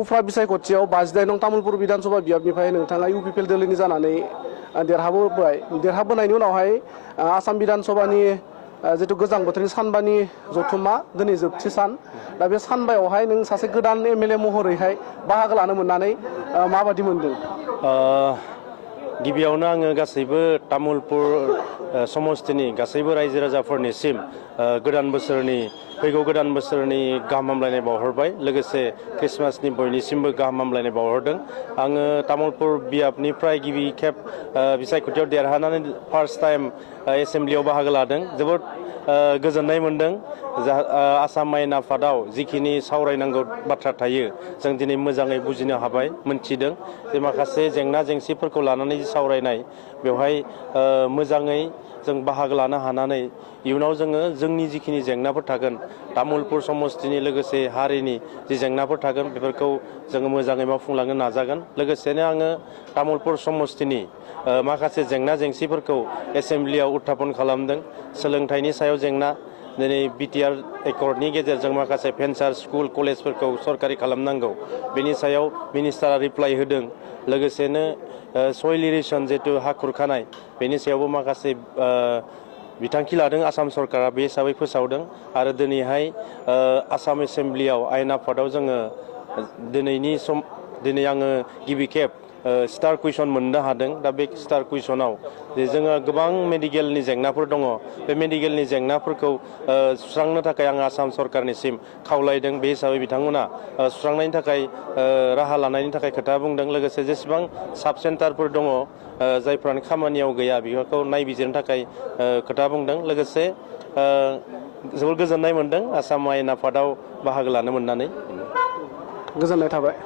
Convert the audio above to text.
उफ्रा बिसायख'थियाव 52 नं तामुलपुर बिधानसभा बियाबनिफ्राय नोंथाङा इउपिपिएल दोलोनि जानानै देरहाबोनायनि उनावहाय आसाम बिधानसभानि जितु गोजां बोथोरनि सानबानि जथुम्मा दिनै जोबथि सान दा बे सानबायावहाय नों सासे गोदान एमएलए महरैहाय बाहागो लानो मोननानै माबादि मोनदों? गिबियावनो आङो गासैबो तामुलपुर समस्तिनि गासैबो रायजो राजाफोरनिसिम फैगौ गोदान बोसोरनि गाहाम हामलायनाय बावहरबाय लोगोसे क्रिसमासनि बयनिसिमबो गाहाम हामलायनाय बावहरदों। आङो तामुलपुर बियाबनिफ्राय गिबि खेब बिसायख'थियाव देरहानानै फार्स्ट टाइम एसेम्ब्लियाव बाहागो लादों। जोबोद गोजोननाय मोनदों। आसाम आयेन आफादाव जिखिनि सावरायनांगौ बाथ्रा थायो जों दिनै मोजाङै बुजिनो हाबाय, मोनथिदों जे माखासे जेंना जेंसिफोरखौ लानानै सावरायनाय बेवहाय मोजाङै जों बाहागो लानो हानानै इयुनाव जोङो जोंनि जिखिनि जेंनाफोर थागोन तामुलपुर समस्तिनि लोगोसे हारिनि जि जेंनाफोर थागोन बेफोरखौ जोङो मोजाङै मावफुंलांनो नाजागोन। लोगोसेनो आङो तामुलपुर समस्तिनि माखासे जेंना जेंसिफोरखौ एसेम्ब्लियाव उत्थापन खालामदों। सोलोंथाइनि सायाव जेंना, दिनै बिटिआर एकर्डनि गेजेरजों माखासे भेन्सार स्कुल कलेजफोरखौ सरकारि खालामनांगौ बेनि सायाव मिनिस्टारा रिप्लाइ होदों। लोगोसेनो सयल इरेसन जितु हा खुरखानाय बेनि सायावबो माखासे बिथांखि लादों आसाम सरकारा, बे हिसाबै फोसावदों। आरो दिनैहाय आसाम एसेम्ब्लियाव आयेन आफादाव जोङो दिनै आङो गिबि खेब स्टार कुइसन मोननो हादों। दा बे स्टार कुइसनाव जोङो गोबां मेडिकेलनि जेंनाफोर दङ, बे मेडिकेलनि जेंनाफोरखौ सुस्रांनो थाखाय आङो आसाम सरकारनिसिम खावलायदों। बे हिसाबै बिथांमोना सुस्रांनायनि थाखाय राहा लानायनि थाखाय खोथा बुंदों। लोगोसे जेसेबां साब सेन्टारफोर दङ जायफ्रानो खामानियाव गैया बेफोरखौ नायबिजिरनो थाखाय खोथा बुंदों। लोगोसे जोबोद गोजोननाय मोनदों आसाम आयेन आफादाव बाहागो लानो मोननानै। गोजोननाय थाबाय।